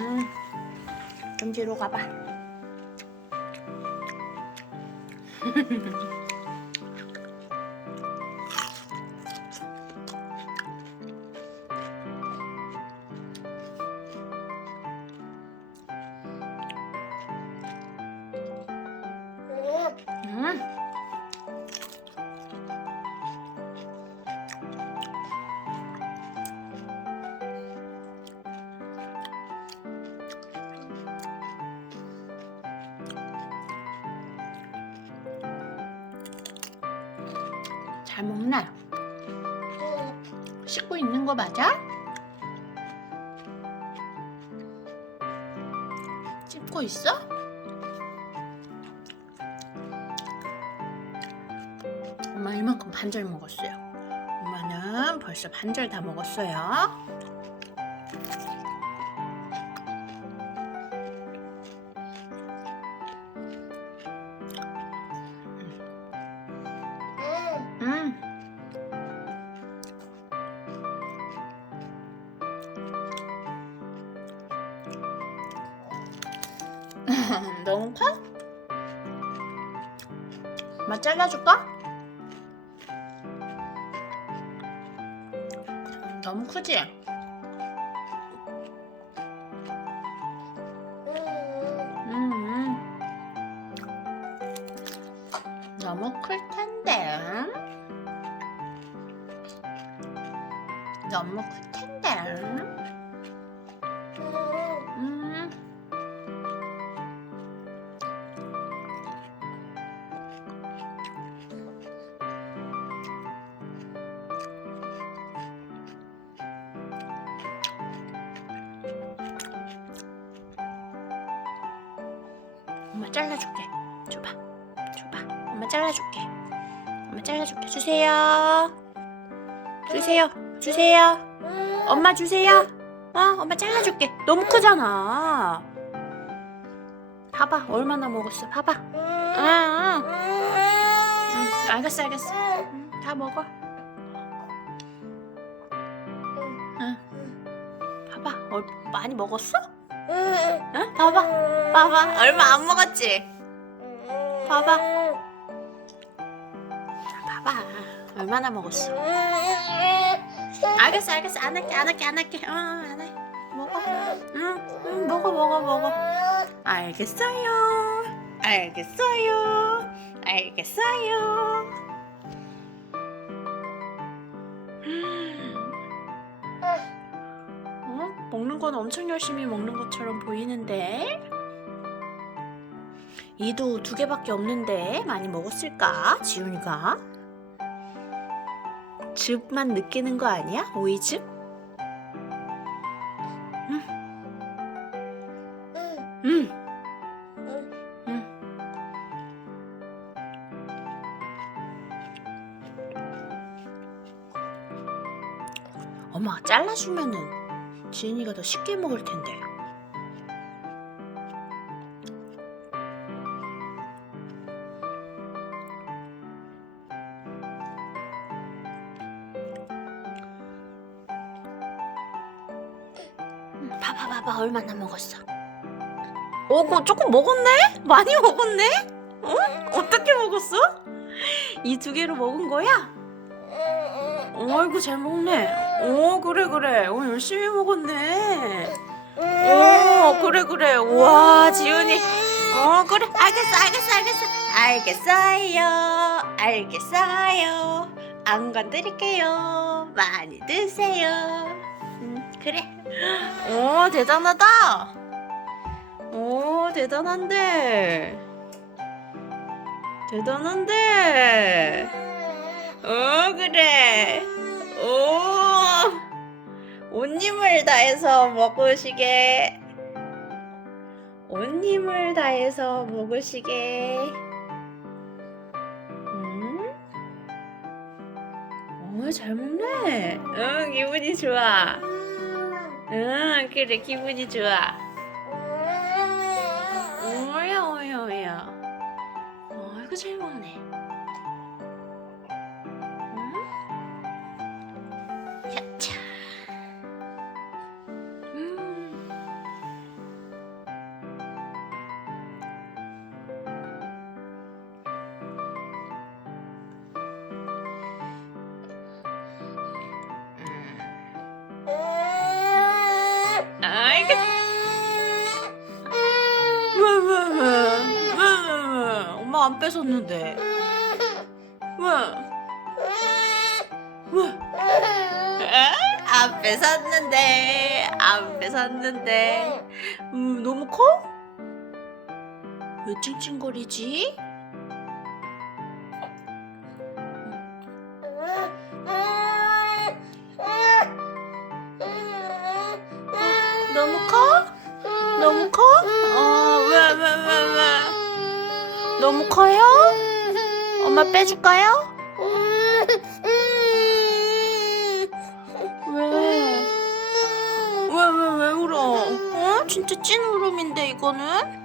음, 좀 뒤로 가봐. 잘 먹네. 씻고 있는 거 맞아? 씹고 있어? 엄마 이만큼 반절 먹었어요. 엄마는 벌써 반절 다 먹었어요. 너무 커? 엄마 잘라줄까? 너무 크지? 음. 너무 클 텐데. 너무 클 텐데. 엄마 잘라줄게. 줘봐. 줘봐. 엄마 잘라줄게. 엄마 잘라줄게. 주세요. 주세요. 주세요. 엄마 주세요. 어, 엄마 잘라줄게. 너무 크잖아. 봐봐. 얼마나 먹었어. 봐봐. 응, 응. 응. 알겠어, 알겠어. 응, 다 먹어. 응. 봐봐. 얼, 많이 먹었어? 응? 봐봐. 봐봐. 얼마 안 먹었지? 봐봐. 봐봐. 얼마나 먹었어? 알겠어, 알겠어. 안 할게, 안 할게, 안 할게. 어, 안 해. 먹어. 응, 응, 먹어, 먹어, 먹어. 알겠어요. 알겠어요. 알겠어요. 먹는 건 엄청 열심히 먹는 것처럼 보이는데? 이도 두 개밖에 없는데 많이 먹었을까? 지훈이가? 즙만 느끼는 거 아니야? 오이즙? 응. 응. 응. 엄마가 잘라주면은 지은이가 더 쉽게 먹을 텐데. 음, 봐봐 봐봐 얼마나 먹었어. 오, 그 조금 먹었네? 많이 먹었네? 어? 어떻게 먹었어? 이 두 개로 먹은 거야? 어이구 잘 먹네. 오 그래 그래. 오 열심히 먹었네. 오 그래 그래. 우와 지훈이. 어 그래 알겠어 알겠어 알겠어 알겠어요 알겠어요 안 건드릴게요 많이 드세요. 음 그래. 오 대단하다. 오 대단한데. 대단한데. 어 그래 오 온 힘을 다해서 먹으시게. 온 힘을 다해서 먹으시게. 음? 어 잘 먹네. 응 기분이 좋아. 응 그래 기분이 좋아 왜, 왜, 왜? 왜? 엄마 안 뺏었는데. 왜? 왜? 에? 안 뺏었는데. 안 뺏었는데. 음, 너무 커? 왜 찡찡거리지? 너무 커요? 엄마 빼줄까요? 왜? 왜, 왜, 왜 울어? 어? 진짜 찐 울음인데, 이거는?